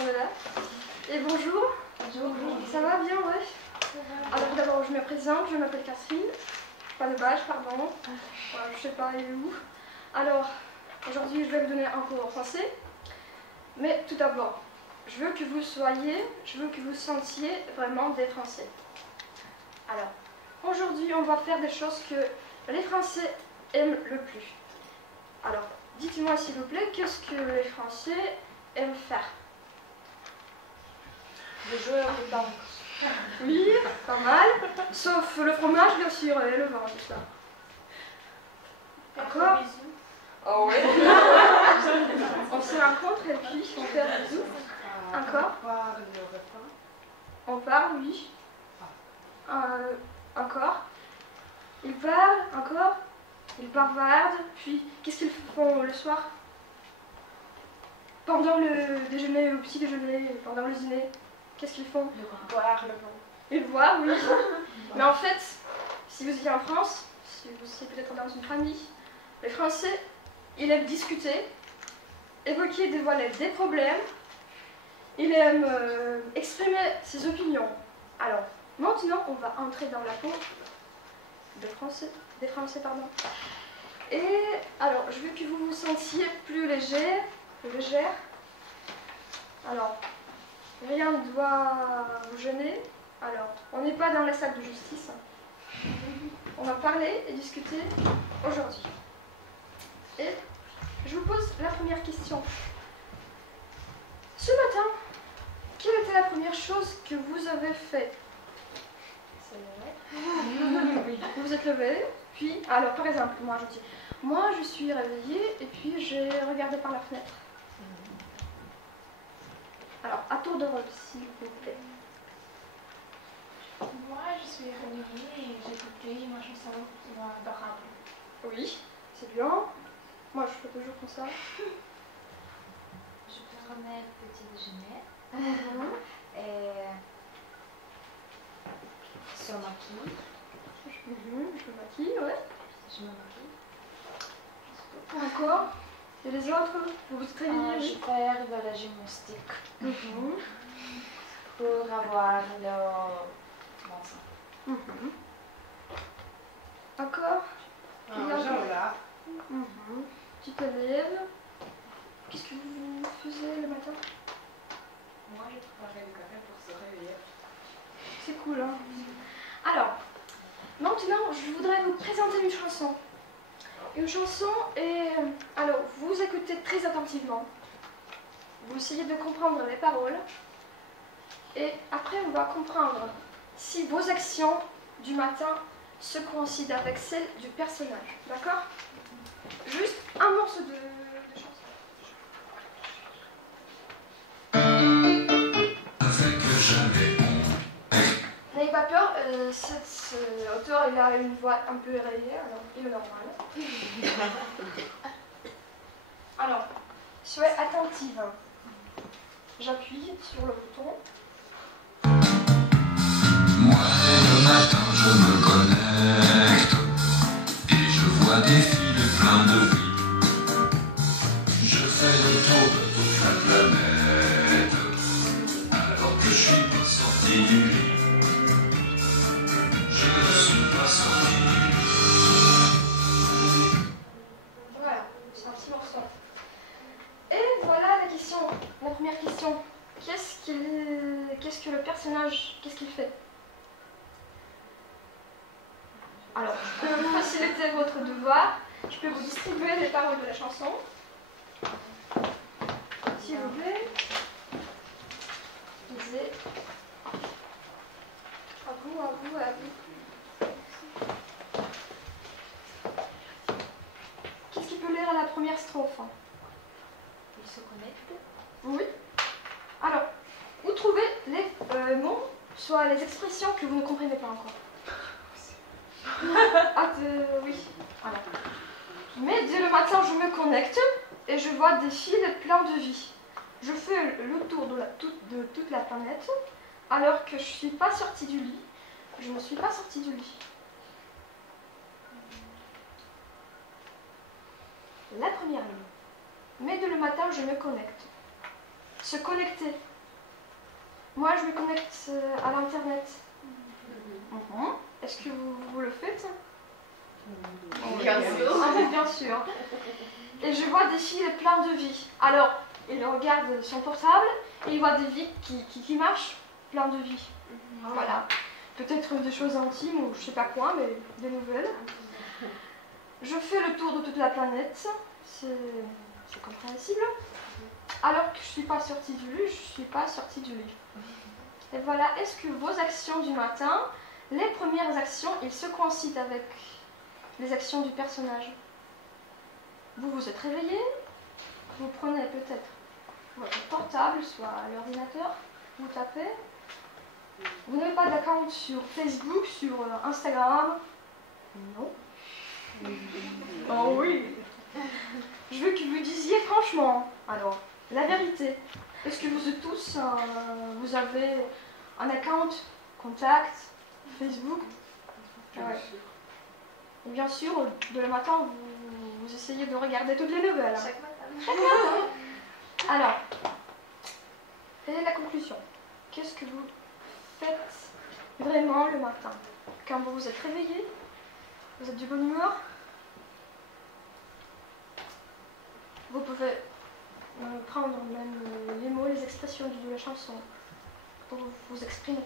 On est là. Et bonjour. Bonjour. Ça va bien, ouais. Alors d'abord, je me présente, je m'appelle Catherine. Pas de badge, pardon. Je sais pas, elle est où. Alors, aujourd'hui, je vais vous donner un cours en français. Mais tout d'abord, je veux que vous sentiez vraiment des Français. Alors, aujourd'hui, on va faire des choses que les Français aiment le plus. Alors, dites-moi s'il vous plaît, qu'est-ce que les Français aiment faire? De jouer au banc. Oui, pas mal. Sauf le fromage, bien sûr, et le vin, tout ça. D'accord? Oh oui. On se rencontre et puis on fait des bisous. Encore? On parle le repas. On parle, oui. Encore? Ils parlent, encore? Ils bavardent, puis qu'est-ce qu'ils font le soir? Pendant le déjeuner, au petit déjeuner, pendant le dîner, qu'est-ce qu'ils font? Boire le vin. Ils boivent, oui. Mais en fait, si vous étiez en France, si vous étiez peut-être dans une famille, les Français, ils aiment discuter, évoquer, dévoiler des problèmes, ils aiment exprimer ses opinions. Alors, maintenant, on va entrer dans la peau des Français, Et alors, je veux que vous vous sentiez plus légère. Alors, rien ne doit vous gêner. Alors, on n'est pas dans la salle de justice. On va parler et discuter aujourd'hui. Et je vous pose la première question. Ce matin, quelle était la première chose que vous avez faite? Vous vous êtes levé, puis, alors par exemple, moi je suis réveillée et puis j'ai regardé par la fenêtre. Alors, à tour de rôle, s'il vous plaît. Moi, je suis réveillée et j'ai écouté ma chanson adorable. Oui, c'est bien. Moi, je fais toujours comme ça. Je prenais le petit déjeuner et se maquille. Je me maquille, ouais. Je me maquille. Encore? Et les autres? Vous vous réveillez? Je fais de la gymnastique pour avoir le bon sang. Encore? Là. Tu te lèves. Qu'est-ce que vous faisiez le matin? Moi, je préparais le café pour se réveiller. C'est cool, hein? Alors, maintenant, je voudrais vous présenter une chanson. Une chanson, et alors, vous écoutez très attentivement. Vous essayez de comprendre les paroles. Et après, on va comprendre si vos actions du matin se coïncident avec celles du personnage. D'accord? Juste un morceau de chanson. N'ayez pas peur, cet auteur il a une voix un peu éraillée, alors il est normal. Alors, soyez attentive. J'appuie sur le bouton. Moi, le matin, je me connecte et je vois défiler plein de vies. Je fais le tour de toute la planète alors que je suis pas sorti du lit. Je ne suis pas sorti du lit. Voilà, c'est un petit morceau. Et voilà la question, la première question. Qu'est-ce que le personnage, qu'est-ce qu'il fait? Alors, pour faciliter votre devoir, je peux vous distribuer les paroles de la chanson. S'il vous plaît. Lisez. À vous. Qu'est-ce qui peut lire à la première strophe? Il se connecte. Oui. Alors, vous trouvez les mots, soit les expressions que vous ne comprenez pas encore. Oui. Voilà. Mais dès le matin, je me connecte et je vois des fils pleins de vie. Je fais le tour de toute la planète alors que je ne suis pas sortie du lit. Je ne suis pas sortie du lit. La première ligne. Mais dès le matin, je me connecte. Se connecter, Moi, je me connecte à l'internet. Est-ce que vous le faites? Bien sûr. Ah, mais bien sûr. Et je vois des filles pleines de vie. Alors, il regarde son portable et il voit des vies qui marchent plein de vie. Voilà. Peut-être des choses intimes ou je sais pas quoi, mais des nouvelles. Je fais le tour de toute la planète. C'est compréhensible. Alors que je ne suis pas sortie du lit, je ne suis pas sortie du lit. Et voilà, est-ce que vos actions du matin, les premières actions, ils se coïncident avec les actions du personnage? Vous vous êtes réveillé, vous prenez peut-être votre portable, soit l'ordinateur, vous tapez. Vous n'avez pas d'account sur Facebook, sur Instagram? Non. Oh oui. Je veux que vous disiez franchement, alors, la vérité. Est-ce que vous êtes tous, vous avez un account, contact, Facebook? Ouais. Et bien sûr, de le matin, vous essayez de regarder toutes les nouvelles. Chaque matin. Chaque matin. Alors, quelle est la conclusion? Qu'est-ce que vous faites vraiment le matin? Quand vous vous êtes réveillé, vous êtes de bonne humeur? Vous pouvez prendre même les mots, les expressions de la chanson pour vous exprimer.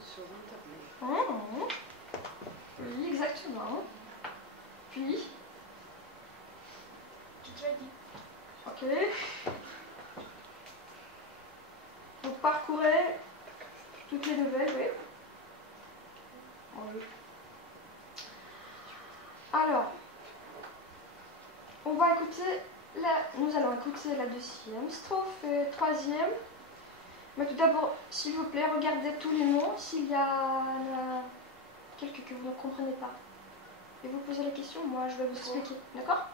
Sur Internet. Oui, exactement. Puis, ok. Vous parcourez toutes les nouvelles, oui. Oui. Alors, nous allons écouter la deuxième strophe et troisième. Mais tout d'abord, s'il vous plaît, regardez tous les mots, s'il y a quelques que vous ne comprenez pas. Et vous posez la question, moi je vais vous expliquer, d'accord?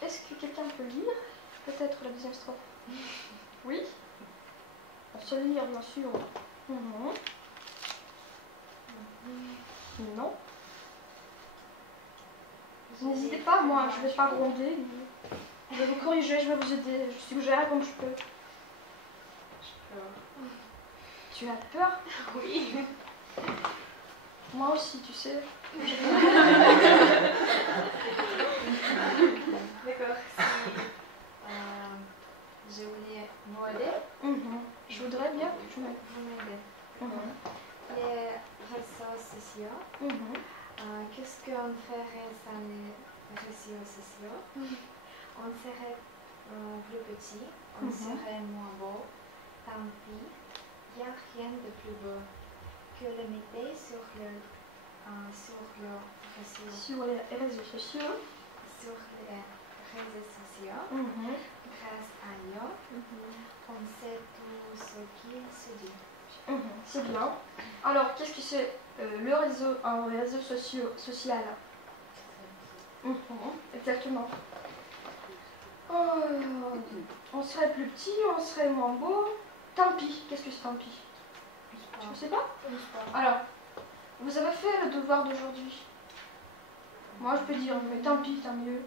Est-ce que quelqu'un peut lire peut-être la deuxième strophe? Oui? On se lire, bien sûr. Non. N'hésitez pas, moi je ne vais pas gronder. Je vais vous corriger, je vais vous aider, je suggère comme je peux. Tu as peur? Oui. Moi aussi, tu sais. D'accord. Si je voulais m'aider, Je voudrais bien. vous m'aidez. Les réseaux sociaux. Qu'est-ce qu'on ferait sans les réseaux sociaux? On serait plus petit, on serait moins beau. Tant pis, il n'y a rien de plus beau que le mettre sur les réseaux sociaux. Sur les réseaux sociaux. Sur les réseaux sociaux, grâce à eux, on sait tout ce qu'il se dit. C'est bien. Alors, qu'est-ce que c'est un réseau social? Exactement. On serait plus petit, on serait moins beau. Tant pis. Qu'est-ce que c'est tant pis? Je ne sais pas. Alors, vous avez fait le devoir d'aujourd'hui. Moi, je peux dire, mais tant pis, tant mieux.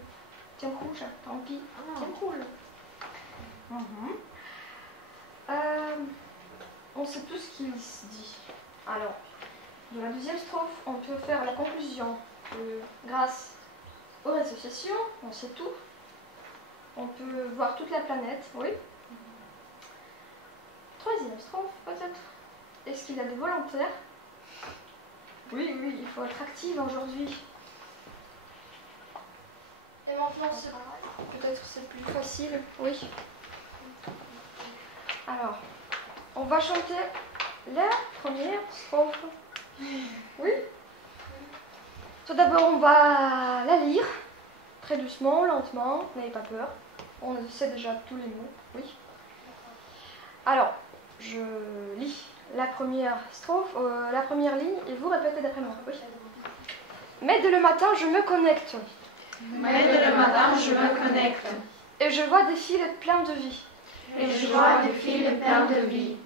Tiens rouge, tant pis. Tiens rouge. On sait tout ce qu'il se dit. Alors, dans la deuxième strophe, on peut faire la conclusion que grâce aux réseaux sociaux, on sait tout. On peut voir toute la planète, oui. Troisième strophe, peut-être. Est-ce qu'il y a des volontaires? Oui, oui, il faut être active aujourd'hui. Et maintenant, peut-être c'est plus facile, oui. Alors, on va chanter la première strophe. Oui. Tout d'abord, on va la lire, très doucement, lentement, n'ayez pas peur. On sait déjà tous les mots, oui. Alors, je lis la première strophe, la première ligne, et vous répétez d'après moi, oui. Mais dès le matin, je me connecte. Mais dès le matin, je me connecte. Et je vois des fils pleins de vie. Et je vois des fils pleins de vie.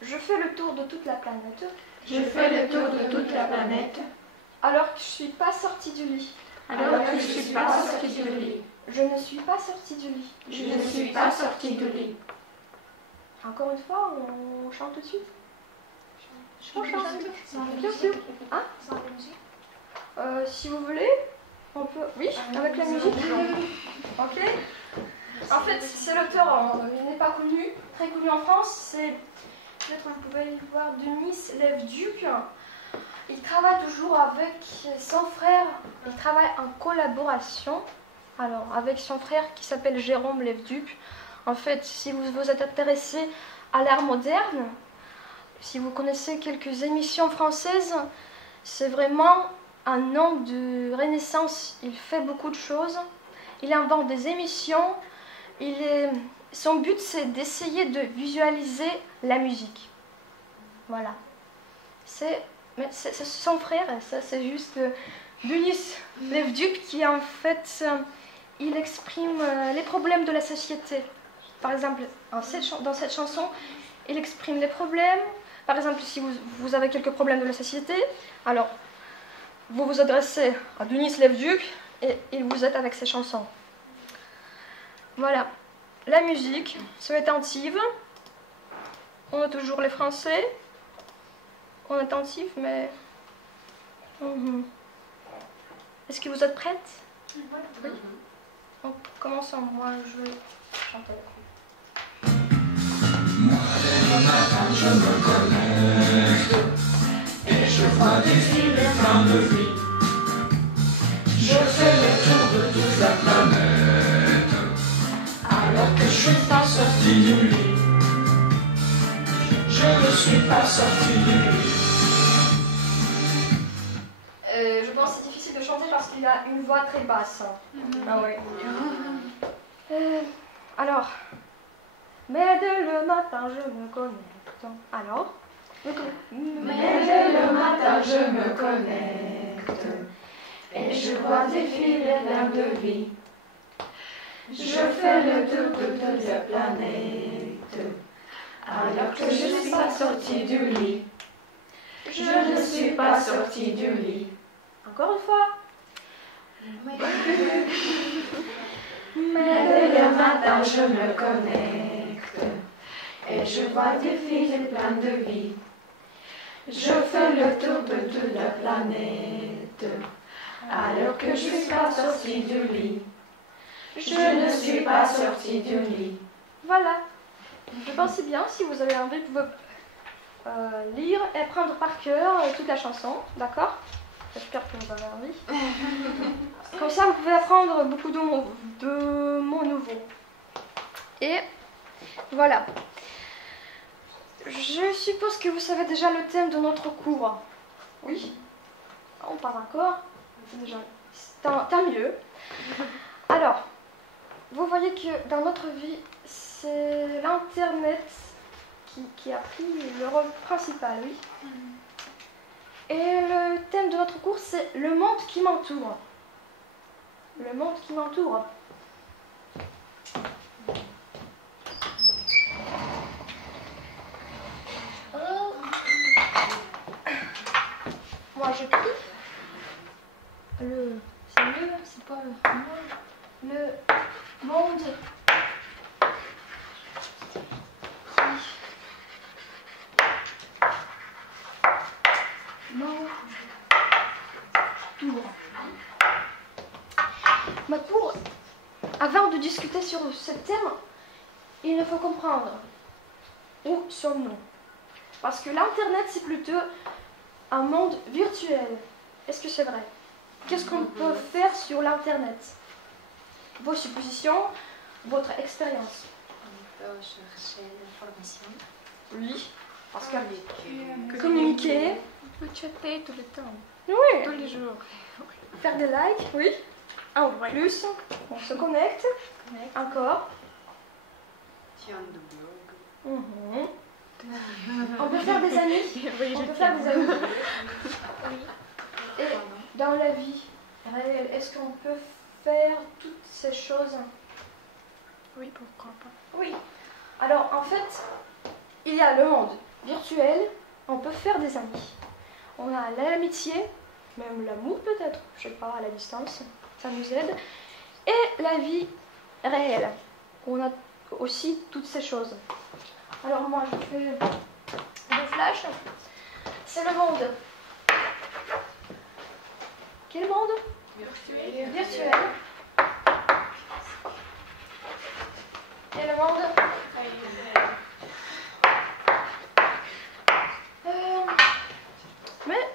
Je fais le tour de toute la planète. Je fais le tour de toute la planète. Alors que je ne suis pas sortie du lit. Alors que je ne suis pas sortie du lit. Je ne suis pas sortie du lit. Je ne suis pas sortie du lit. Encore une fois, on chante tout de suite. On chante. Bien sûr. Hein? Sans la musique. Si vous voulez, on peut. Oui, avec la musique. Ok. En fait, c'est l'auteur, il n'est pas connu, très connu en France. C'est peut-être vous pouvez le voir, Denis Lève-Duc. Il travaille toujours avec son frère. Il travaille en collaboration. Alors, avec son frère qui s'appelle Jérôme Lève-Duc. En fait, si vous vous êtes intéressé à l'art moderne, si vous connaissez quelques émissions françaises, c'est vraiment un homme de renaissance. Il fait beaucoup de choses. Il invente des émissions. Son but, c'est d'essayer de visualiser la musique. Voilà. C'est son frère, ça c'est juste Denis Lève-Duc qui en fait, il exprime les problèmes de la société. Par exemple, dans cette chanson, il exprime les problèmes. Par exemple, si vous avez quelques problèmes de la société, alors vous vous adressez à Denis Lève-Duc et il vous aide avec ses chansons. Voilà. La musique, soyez attentive. On a toujours les Français. On est attentif, mais... Est-ce que vous êtes prête? Oui. On commence en moi, je vais chanter. Moi, dès le matin, je me connecte et je vois défiler plein de vie. Je fais le tour de toute la planète alors que je suis pas sorti du lit. Je ne suis pas sorti du lit. Je pense que c'est difficile de chanter parce qu'il a une voix très basse. Ah ouais. Alors, mais dès le matin je me connecte. Alors? Mais dès le matin je me connecte et je vois défiler plein de vie. Je fais le tour de toute la planète alors que je ne suis pas sortie du lit. Je ne suis pas sortie du lit. Encore une fois. Mais dès le matin je me connecte et je vois défiler plein de vie. Je fais le tour de toute la planète alors que je ne suis pas sortie du lit. Je ne suis pas sortie du lit. Voilà. Je pense bien, si vous avez envie, vous pouvez lire et prendre par cœur toute la chanson, d'accord? J'espère que vous avez envie. Comme ça, vous pouvez apprendre beaucoup de mots nouveaux. Et voilà. Je suppose que vous savez déjà le thème de notre cours. Oui? On parle encore. Déjà, tant mieux. Alors, vous voyez que dans notre vie, c'est l'Internet qui a pris le rôle principal, oui. Et le thème de notre cours, c'est le monde qui m'entoure. Le monde qui m'entoure. Moi, je prie. C'est mieux, c'est pas le monde Mais avant de discuter sur ce thème, il faut comprendre où sommes-nous. Parce que l'Internet, c'est plutôt un monde virtuel. Est-ce que c'est vrai? Qu'est-ce qu'on peut faire sur l'Internet? Vos suppositions, votre expérience. On peut chercher l'information. Oui, parce que communiquer. On peut chatter tout le temps, Oui. tous les jours. Faire des likes, oui. Un ou plus. On se connecte. Encore. Tiens, de blog. Mhm. On peut faire des amis. On peut faire des amis. Et dans la vie réelle, est-ce qu'on peut faire toutes ces choses? Oui, pourquoi pas. Oui. Alors en fait, il y a le monde virtuel, on peut faire des amis. On a l'amitié, même l'amour peut-être, je sais pas, à la distance, ça nous aide. et la vie réelle. On a aussi toutes ces choses. Alors moi je fais des flashs. C'est le monde. Quel monde? Virtuel. Virtuel. Et le monde? Mais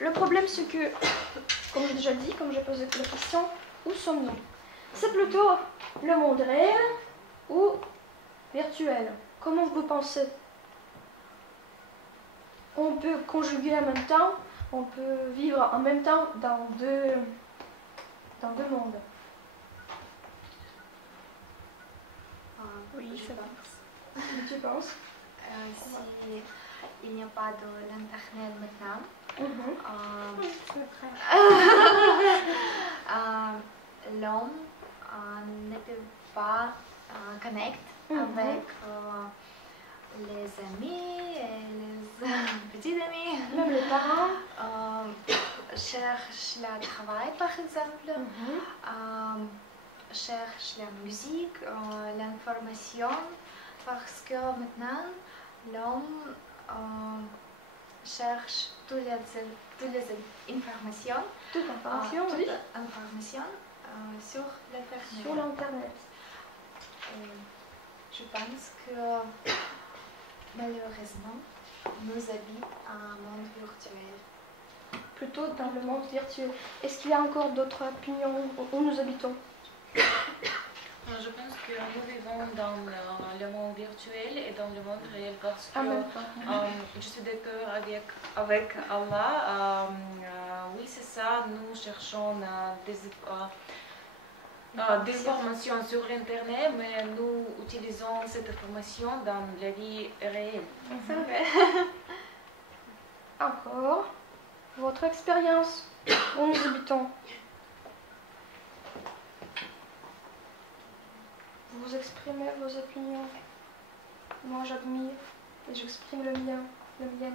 le problème c'est que, comme j'ai déjà dit, comme j'ai posé la question, où sommes-nous? C'est plutôt le monde réel ou virtuel? Comment vous pensez? On peut conjuguer en même temps, on peut vivre en même temps dans deux mondes. Oui, je pense. Tu penses? Si il n'y a pas de l'internet maintenant, l'homme ne peut pas connecter avec les amis et les petits amis. Même les parents Cherche le travail par exemple, cherche la musique, l'information, parce que maintenant l'homme cherche toutes les informations, sur l'internet. Sur l'internet. Je pense que malheureusement nous habitons un monde virtuel. Plutôt dans le monde virtuel. Est-ce qu'il y a encore d'autres opinions où nous habitons? Je pense que nous vivons dans le monde virtuel et dans le monde réel parce que je suis d'accord avec Allah. Oui, c'est ça, nous cherchons des informations sur l'internet, mais nous utilisons cette information dans la vie réelle. C'est vrai. Encore votre expérience où nous habitons. Vous exprimez vos opinions. Moi j'admire et j'exprime le mien, le mien.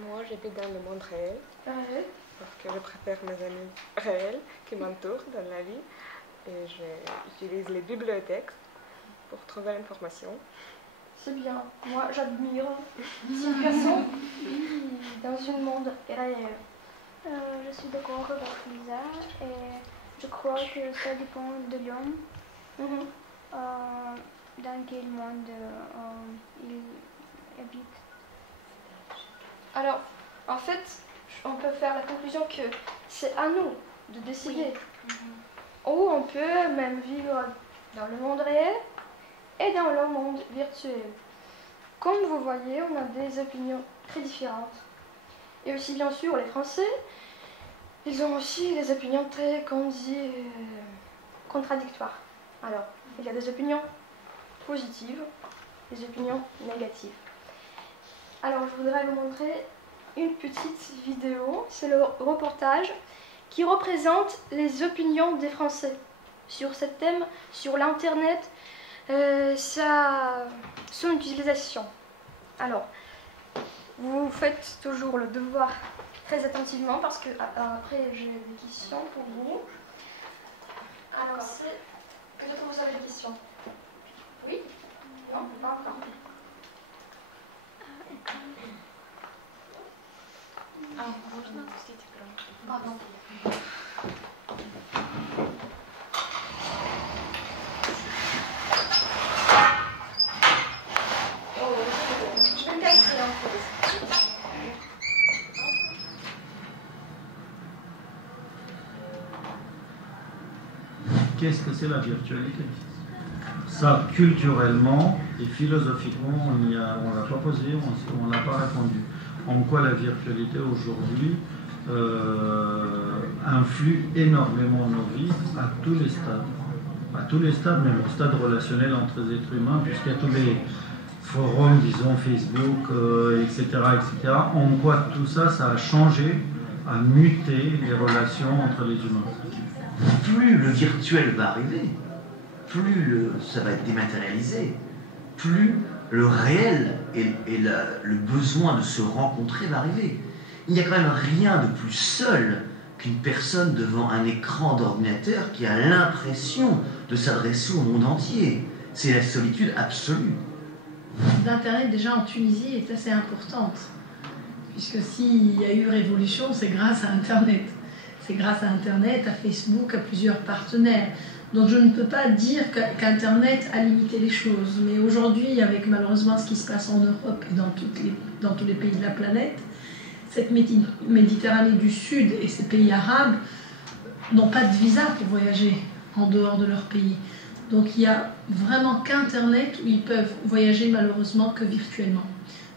Moi j'habite dans le monde réel. Ouais. Parce que je préfère mes amis réels qui m'entourent dans la vie et j'utilise les bibliothèques pour trouver l'information. C'est bien. Moi j'admire ces personnes qui vivent dans un monde réel. Je suis d'accord avec Lisa et je crois que ça dépend de l'homme. Dans quel monde il habite. Alors, en fait, on peut faire la conclusion que c'est à nous de décider. Ou on peut même vivre dans le monde réel et dans le monde virtuel. Comme vous voyez, on a des opinions très différentes. Et aussi, bien sûr, les Français, ils ont aussi des opinions très, comme dit, contradictoires. Alors, il y a des opinions positives, des opinions négatives. Alors, je voudrais vous montrer une petite vidéo. C'est le reportage qui représente les opinions des Français sur ce thème, sur l'Internet, son utilisation. Alors, vous faites toujours le devoir très attentivement parce que après j'ai des questions pour vous. Alors, peut-être que vous avez des questions. Oui? Non? Pas encore. Можно пустить экран? Pardon. Je vais le casser en fait. Qu'est-ce que c'est la virtualité? Ça, culturellement et philosophiquement, on ne l'a pas posé, on ne l'a pas répondu. En quoi la virtualité aujourd'hui influe énormément nos vies à tous les stades. À tous les stades, même au stade relationnel entre les êtres humains, puisqu'il y a tous les forums, disons, Facebook, etc., etc. En quoi tout ça, ça a changé, a muté les relations entre les humains. Plus le virtuel va arriver, plus ça va être dématérialisé, plus le réel et le besoin de se rencontrer va arriver. Il n'y a quand même rien de plus seul qu'une personne devant un écran d'ordinateur qui a l'impression de s'adresser au monde entier. C'est la solitude absolue. D'Internet déjà en Tunisie est assez importante, puisque s'il y a eu révolution, c'est grâce à Internet. C'est grâce à Internet, à Facebook, à plusieurs partenaires. Donc je ne peux pas dire qu'Internet a limité les choses. Mais aujourd'hui, avec malheureusement ce qui se passe en Europe et dans tous les pays de la planète, cette Méditerranée du Sud et ces pays arabes n'ont pas de visa pour voyager en dehors de leur pays. Donc il n'y a vraiment qu'Internet où ils peuvent voyager malheureusement que virtuellement.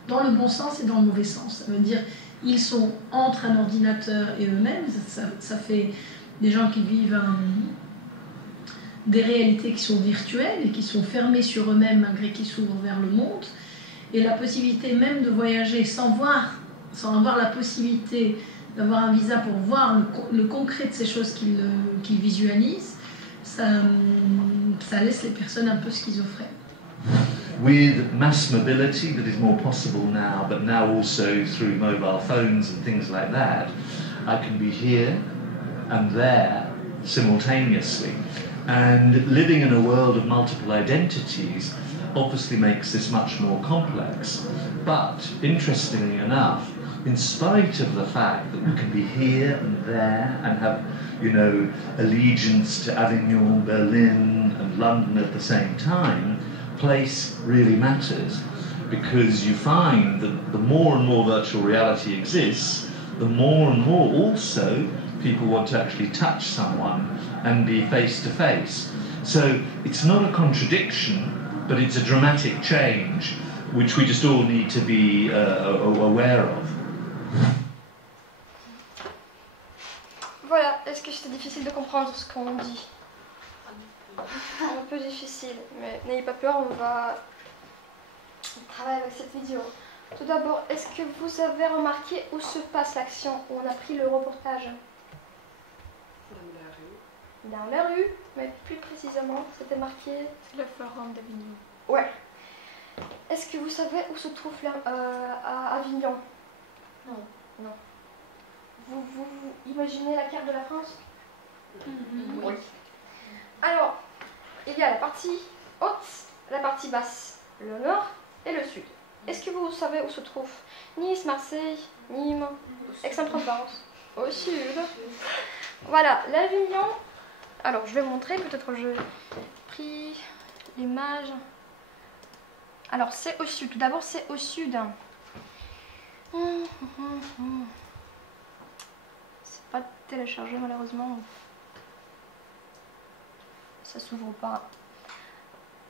Dans le bon sens et dans le mauvais sens. Ça veut dire ils sont entre un ordinateur et eux-mêmes. Ça fait des gens qui vivent des réalités qui sont virtuelles et qui sont fermées sur eux-mêmes malgré qu'ils s'ouvrent vers le monde. Et la possibilité même de voyager sans avoir la possibilité d'avoir un visa pour voir le concret de ces choses qu'ils visualisent, ça laisse les personnes un peu schizophrènes. With mass mobility that is more possible now, but now also through mobile phones and things like that, I can be here and there simultaneously. And living in a world of multiple identities obviously makes this much more complex. But interestingly enough, in spite of the fact that we can be here and there and have, you know, allegiance to Avignon, Berlin and London at the same time, place really matters, because you find that the more and more virtual reality exists, the more and more also people want to actually touch someone and be face to face. So it's not a contradiction, but it's a dramatic change which we just all need to be aware of. Voilà, est-ce que c'était difficile de comprendre ce qu'on dit? Un peu difficile, mais n'ayez pas peur, on va travailler avec cette vidéo. Tout d'abord, est-ce que vous avez remarqué où se passe l'action, où on a pris le reportage? Dans la rue, mais plus précisément, c'était marqué... C'est le forum d'Avignon. Ouais. Est-ce que vous savez où se trouve à Avignon? Non. Non. Vous imaginez la carte de la France? Oui. Alors, il y a la partie haute, la partie basse, le nord et le sud. Est-ce que vous savez où se trouve Nice, Marseille, Nîmes, Aix-en-Provence? Au sud. Voilà, l'Avignon. Alors, je vais vous montrer, peut-être j'ai pris l'image. Alors, c'est au sud. Tout d'abord, c'est au sud. C'est pas téléchargé, malheureusement. Ça s'ouvre pas.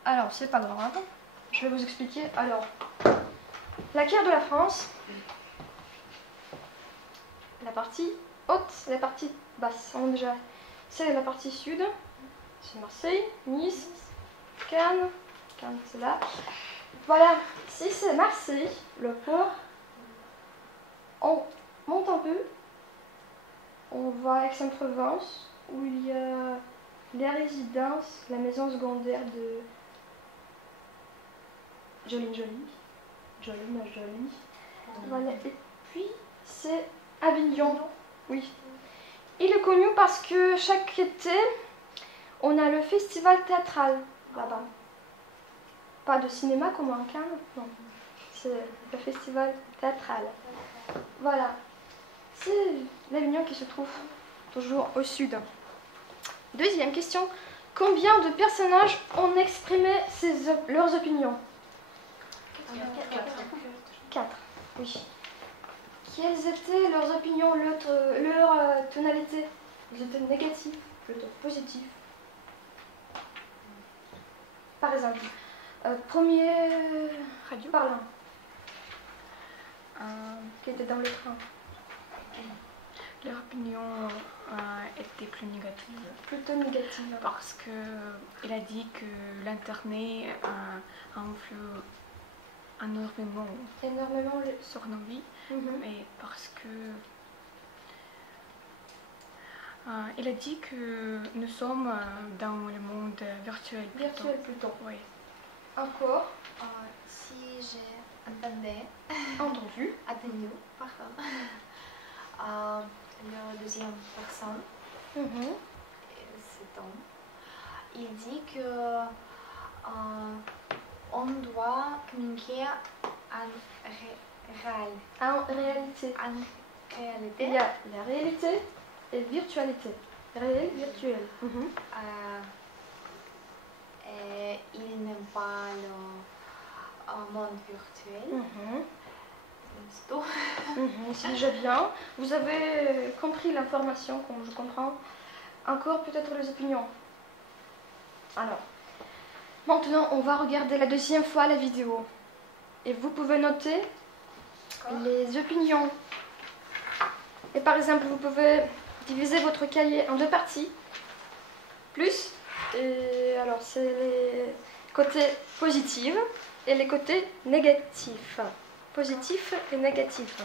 Alors, c'est pas grave. Je vais vous expliquer. Alors, la carte de la France, la partie haute, la partie basse. On a déjà, c'est la partie sud. C'est Marseille, Nice, Cannes. Cannes, c'est là. Voilà. Si c'est Marseille, le port, on monte un peu. On va à Aix-en-Provence, où il y a la résidence, la maison secondaire de Jolie. Voilà. Et puis c'est Avignon. Oui. Il est connu parce que chaque été, on a le festival théâtral là-bas. Pas de cinéma comme en Cannes, non. C'est le festival théâtral. Voilà. C'est l'Avignon qui se trouve toujours au sud. Deuxième question. Combien de personnages ont exprimé leurs opinions? 4. Oui. Quelles étaient leurs opinions, leur tonalité? Ils étaient négatifs, plutôt positifs. Par exemple, premier radio parlant qui était dans le train. Leur opinion était plus négative. Plutôt négative. Parce qu'il a dit que l'Internet influe énormément sur nos vies, mais parce que il a dit que nous sommes dans le monde virtuel. Virtuel plutôt. Oui. Encore. Si j'ai entendu, entendu. pardon. la deuxième personne, cet homme, il dit que on doit communiquer en réalité. En réalité. Il y a la réalité et virtualité. Réel, virtuel. Et il n'aime pas le monde virtuel. C'est tout. C'est déjà bien. Vous avez compris l'information, comme je comprends. Encore peut-être les opinions. Alors, maintenant on va regarder la deuxième fois la vidéo. Et vous pouvez noter les opinions. Et par exemple, vous pouvez diviser votre cahier en deux parties. Plus, et alors c'est les côtés positifs et les côtés négatifs. Positif et négatif.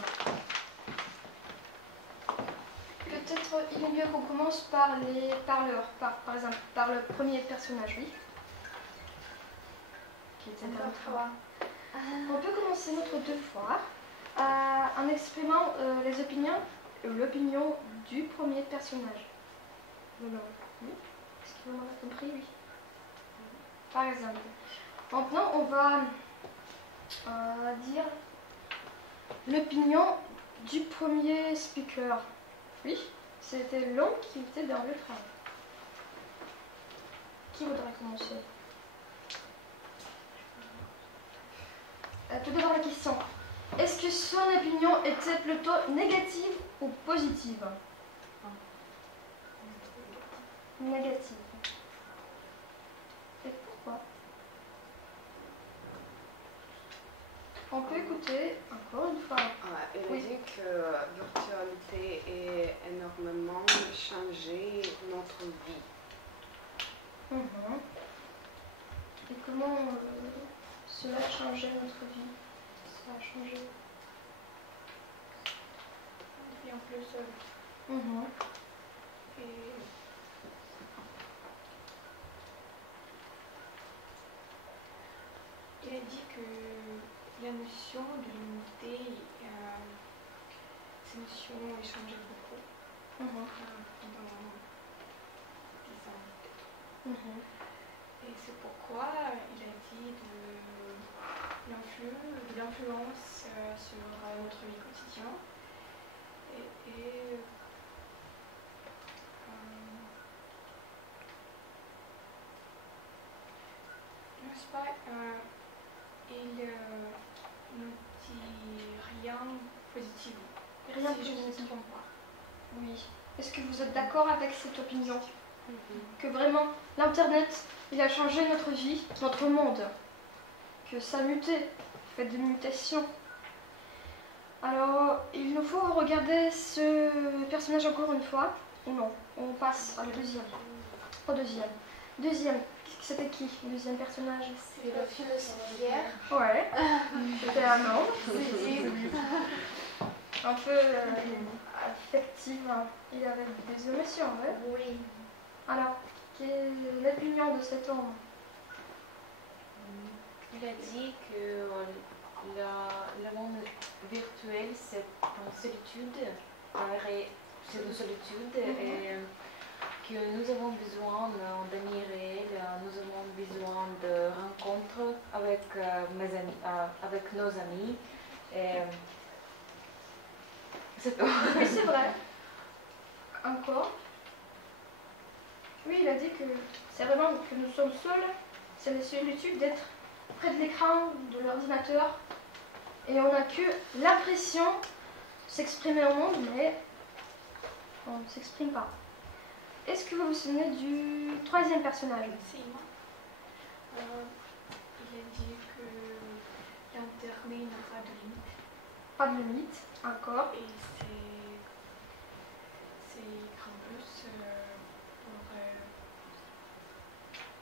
Peut-être il est mieux qu'on commence par les parleurs, par exemple par le premier personnage, oui. Qui était on peut commencer notre devoir en exprimant les opinions, l'opinion du premier personnage. Oui. Est-ce que vous m'avez compris? Oui. Par exemple. Maintenant, on va dire l'opinion du premier speaker. Oui, c'était l'homme qui était dans le train. Qui voudrait commencer? Tout d'abord la question. Est-ce que son opinion était plutôt négative ou positive? Négative. Et pourquoi? On peut écouter encore une fois. Elle a dit que la virtualité a énormément changé notre vie. Et comment cela a changé notre vie? Ça a changé. On devient plus seul. Et il a dit que la notion de l'unité, cette notion a changé beaucoup pendant 10 ans. Et c'est pourquoi il a dit de l'influence sur notre vie quotidienne. N'est-ce pas, il ne dit rien positif. Rien de positif. Oui. Est-ce que vous êtes d'accord avec cette opinion? Que vraiment, l'Internet, il a changé notre vie, notre monde. Que ça a muté, fait des mutations. Alors, il nous faut regarder ce personnage encore une fois. Ou non, on passe au deuxième. Deuxième, c'était qui, le deuxième personnage? C'est le philosophe. Ouais, c'était un homme. Un peu affectif, il avait des émotions, ouais. Oui. Alors, quelle est l'opinion de cet homme? Il a dit que le monde virtuel, c'est une solitude, c'est une solitude, et que nous avons besoin d'amis réels, nous avons besoin de rencontres avec, avec nos amis. Et c'est tout. Oui, c'est vrai. Encore. Oui, il a dit que c'est vraiment que nous sommes seuls, c'est la solitude d'être près de l'écran de l'ordinateur et on n'a que l'impression de s'exprimer au monde, mais on ne s'exprime pas. Est-ce que vous vous souvenez du troisième personnage? Si. Il a dit que l'Internet n'a pas de limite. Pas de limite, encore. Et c'est en plus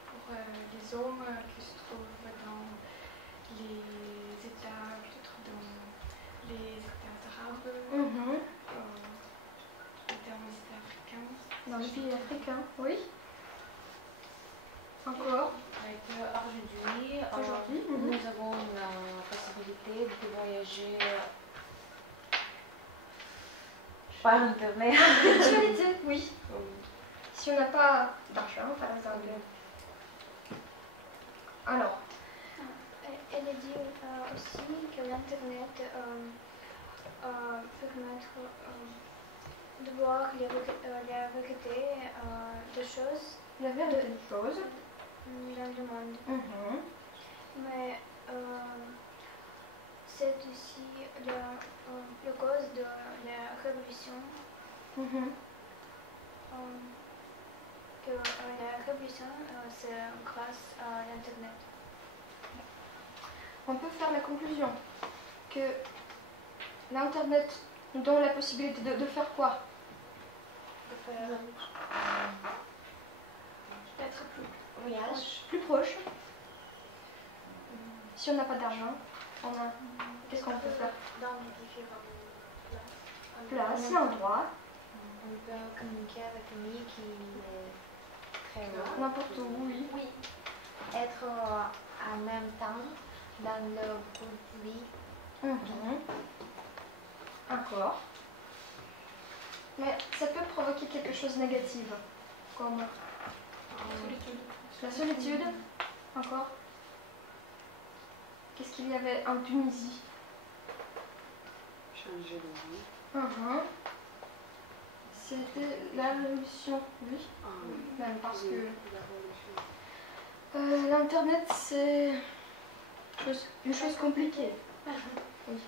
pour les hommes qui se trouvent dans les États, peut-être dans les États arabes, dans les États africains. Dans les pays africains, oui. Encore. Aujourd'hui, nous avons la possibilité de voyager. Je par Internet. Virtualité, oui. Si on n'a pas d'argent, par exemple. Alors. Elle a dit aussi que l'Internet permettre de voir les vérités de choses. La vérité des choses. Dans le monde. Mais c'est aussi le cause de la révolution. Que la révolution, c'est grâce à l'Internet. On peut faire la conclusion que l'Internet nous donne la possibilité de faire quoi? De faire être plus proche. Si on n'a pas d'argent, qu'est-ce qu'on peut faire? Dans les différentes places, endroits. On peut communiquer avec lui qui est très loin. N'importe où, oui. Oui. Être en même temps dans le groupe vie. Encore. Mais ça peut provoquer quelque chose de négatif, comme la solitude. Encore. Qu'est-ce qu'il y avait en Tunisie? Changer de vie. C'était la révolution, oui. Même parce que l'Internet, c'est une chose compliquée. Oui.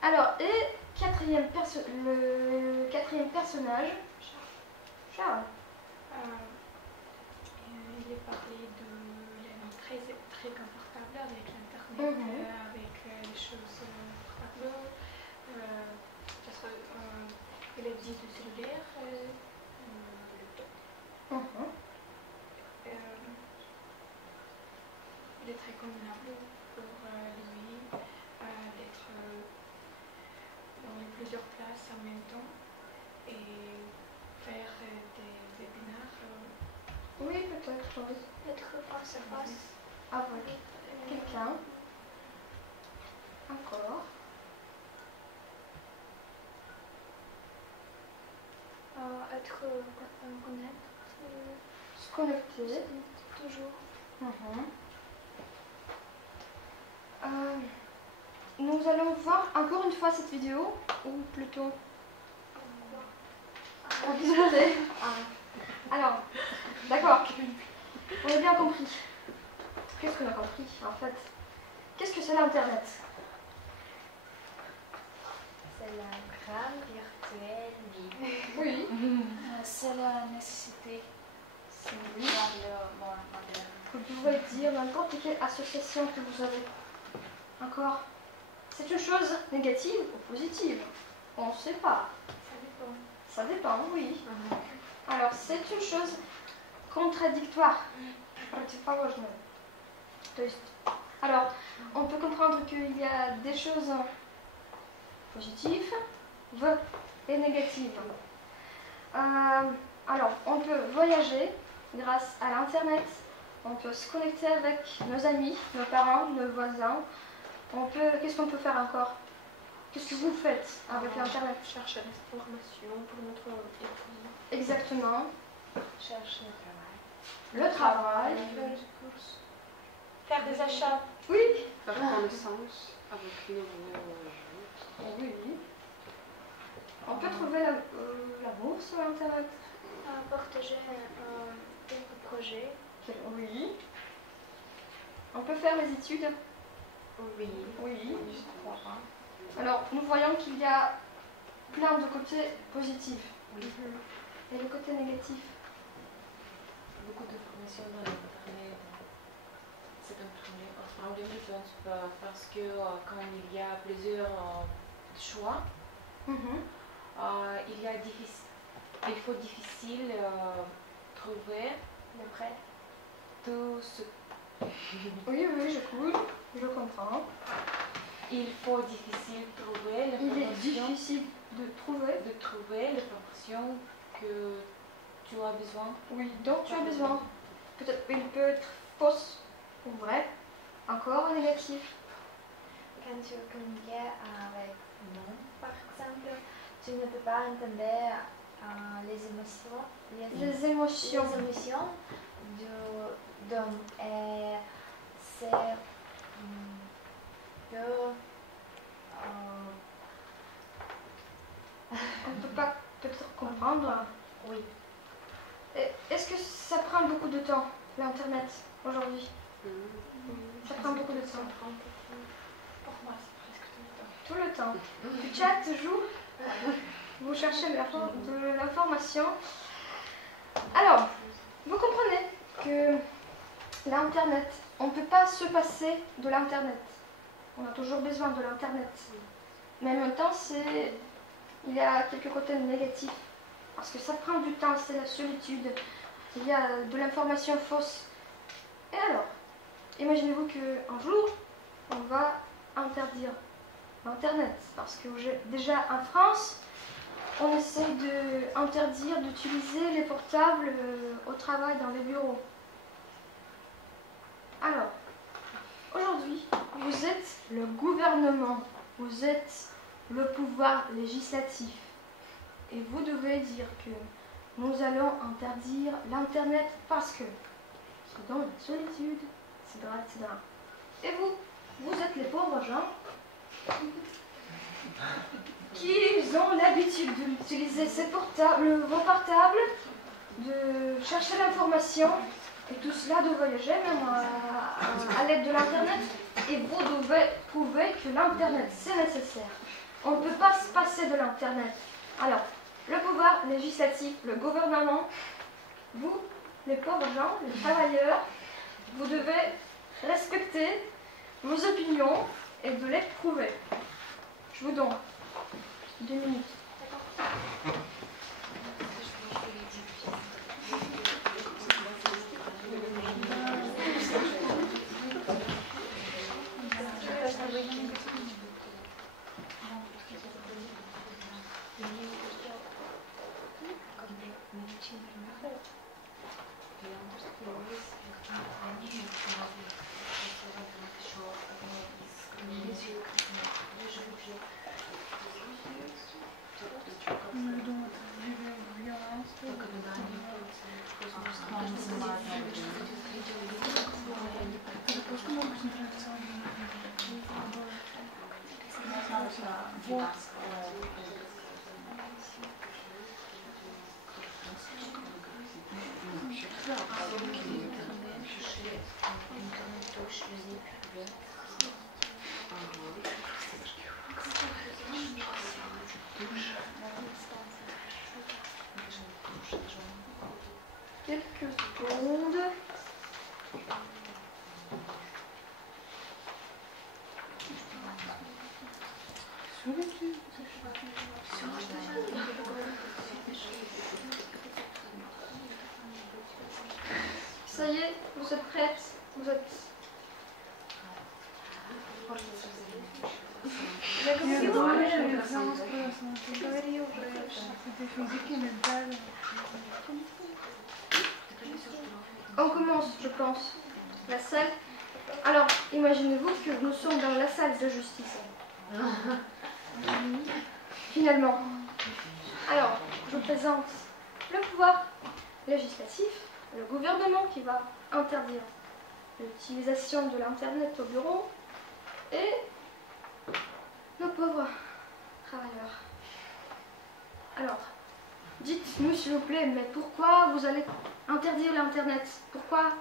Alors, et le quatrième personnage, Charles. Il est parlé de l'élément très, très confortable avec l'Internet, avec les choses portables. Il a dit du cellulaire, le top. Il est très convenable pour lui d'être dans plusieurs places en même temps et faire des webinaires. Oui, peut-être, oui. Être face à face. Avec quelqu'un. Encore. Être se connecter. Toujours. Nous allons voir encore une fois cette vidéo, ou plutôt en discuter. Alors, d'accord, on a bien compris. Qu'est-ce qu'on a compris en fait? Qu'est-ce que c'est l'Internet? C'est la grande virtuelle vie. Oui. C'est la nécessité. C'est dans le monde moderne. Vous pouvez dire n'importe quelle association que vous avez. Encore. C'est une chose négative ou positive? On ne sait pas. Ça dépend. Ça dépend, oui. Alors, c'est une chose contradictoire. Alors, on peut comprendre qu'il y a des choses positives et négatives. Alors, on peut voyager grâce à l'Internet. On peut se connecter avec nos amis, nos parents, nos voisins. Qu'est-ce qu'on peut faire encore? Qu'est-ce que vous faites avec l'Internet? Chercher l'information pour notre épouse. Exactement. Chercher le travail. Le travail. Faire des achats. Oui. Faire connaissance avec nouveaux jeux. Oui. On peut trouver l'amour sur Internet. Partager quelques projets. Oui. On peut faire les études. Oui. Oui. Alors, nous voyons qu'il y a plein de côtés positifs. Et le côté négatif. Beaucoup d'informations dans l'Internet. C'est un problème, je pense, parce que quand il y a plusieurs choix, il faut difficile trouver tout ce. Oui, j'écoute, je comprends. Il faut difficile trouver l'information. Il est difficile de trouver l'information que tu as besoin. Oui, dont tu as besoin. Peut-être il peut être fausse ou vrai, encore négatif. Quand tu communiques avec nous, par exemple, tu ne peux pas entendre les émotions d'homme. Et c'est que on ne peut pas peut-être comprendre. Oui. Est-ce que ça prend beaucoup de temps, l'Internet, aujourd'hui? Ça prend beaucoup de temps. Pour moi, c'est presque tout le temps. Tout le temps. Tu chattes, tu joues, vous cherchez de l'information. Alors, vous comprenez que l'Internet, on ne peut pas se passer de l'Internet. On a toujours besoin de l'Internet. Mais en même temps, il y a quelques côtés négatifs. Parce que ça prend du temps, c'est la solitude. Il y a de l'information fausse. Et alors, imaginez-vous qu'un jour, on va interdire l'Internet. Parce que déjà en France, on essaye d'interdire d'utiliser les portables au travail, dans les bureaux. Alors, aujourd'hui, vous êtes le gouvernement, vous êtes le pouvoir législatif. Et vous devez dire que nous allons interdire l'Internet parce que dans la solitude, etc., etc. Et vous êtes les pauvres gens qui ont l'habitude d'utiliser vos portables, de chercher l'information, et tout cela de voyager même à l'aide de l'Internet. Et vous devez prouver que l'Internet, c'est nécessaire. On ne peut pas se passer de l'Internet. Alors, le pouvoir législatif, le gouvernement, vous, les pauvres gens, les travailleurs, vous devez respecter vos opinions et de les prouver. Je vous donne 2 minutes. Quelques secondes. Ça y est, vous êtes prêtes? Vous êtes... On commence, je pense. La salle. Alors, imaginez-vous que nous sommes dans la salle de justice. Finalement. Alors, je vous présente le pouvoir législatif, le gouvernement qui va interdire l'utilisation de l'Internet au bureau et nos pauvres travailleurs. Alors, dites-nous s'il vous plaît, mais pourquoi vous allez interdire l'Internet? Pourquoi?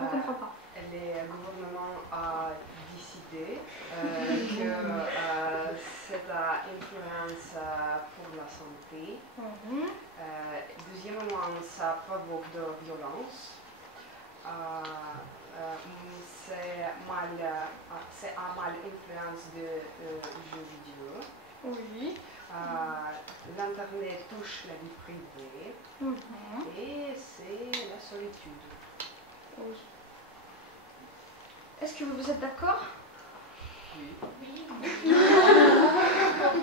On ne comprend pas. Le gouvernement a décidé que c'est influence pour la santé. Deuxièmement, ça provoque de la violence. C'est un mal influence de jeux vidéo. Oui. L'Internet touche la vie privée et c'est la solitude. Oui. Est-ce que vous êtes d'accord? Oui.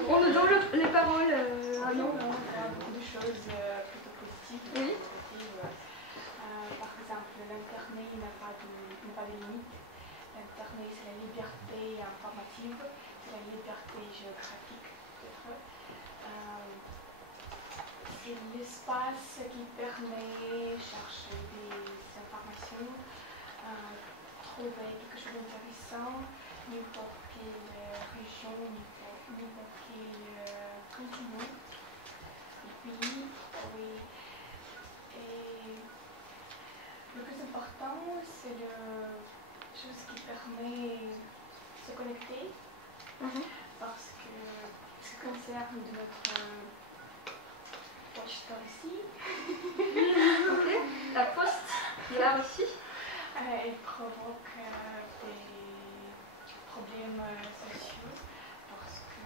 On nous donne les paroles à nous. Beaucoup de choses plutôt positives. Oui. Par exemple, l'Internet n'a pas de limite. L'Internet, c'est la liberté informative, c'est la liberté géographique, peut-être. c'est l'espace qui permet de chercher des informations, trouver quelque chose d'intéressant, n'importe quelle région, n'importe quel continent, pays, oui. Et le plus important, c'est la chose qui permet de se connecter, parce que ce qui concerne de notre poste ici, la poste de la Russie, elle provoque des problèmes sociaux, parce que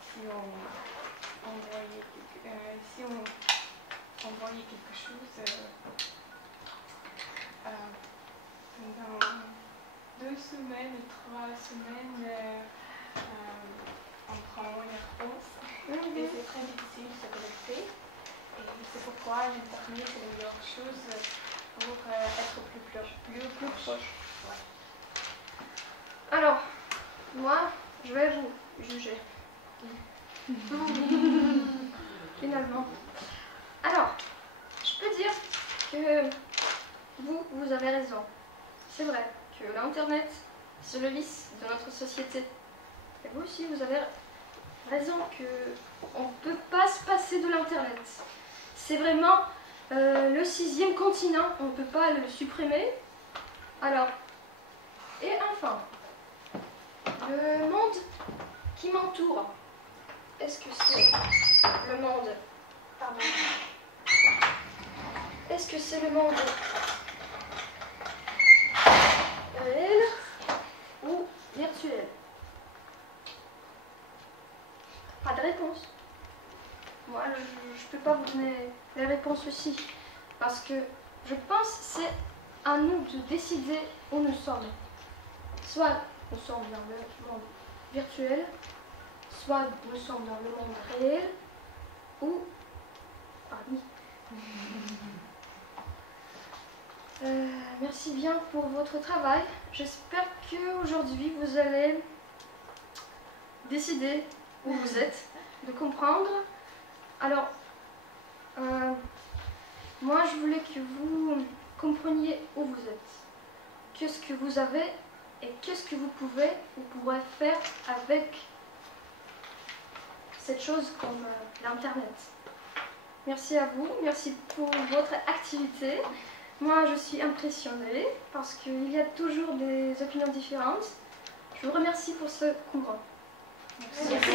si on envoyait quelque chose pendant 2 semaines, 3 semaines, on prend une réponse et c'est très difficile de se connecter. Et c'est pourquoi l'Internet est la meilleure chose pour être plus proche. Ouais. Alors, moi, je vais vous juger. Finalement. Alors, je peux dire que vous avez raison. C'est vrai que l'Internet, c'est le vice de notre société. Et vous aussi, vous avez raison qu'on ne peut pas se passer de l'Internet. C'est vraiment le 6e continent, on ne peut pas le supprimer. Alors, et enfin, le monde qui m'entoure, est-ce que c'est le monde, pardon, est-ce que c'est le monde réel ou virtuel? Pas de réponse. Moi, je ne peux pas vous donner les réponses aussi, parce que je pense que c'est à nous de décider où nous sommes. Soit nous sommes dans le monde virtuel, soit nous sommes dans le monde réel, ou parmi. Merci bien pour votre travail. J'espère qu'aujourd'hui vous allez décider où vous êtes, de comprendre. Alors, moi je voulais que vous compreniez où vous êtes, qu'est-ce que vous avez et qu'est-ce que vous pourrez faire avec cette chose comme l'Internet. Merci à vous, merci pour votre activité. Moi je suis impressionnée parce qu'il y a toujours des opinions différentes. Je vous remercie pour ce cours. Merci.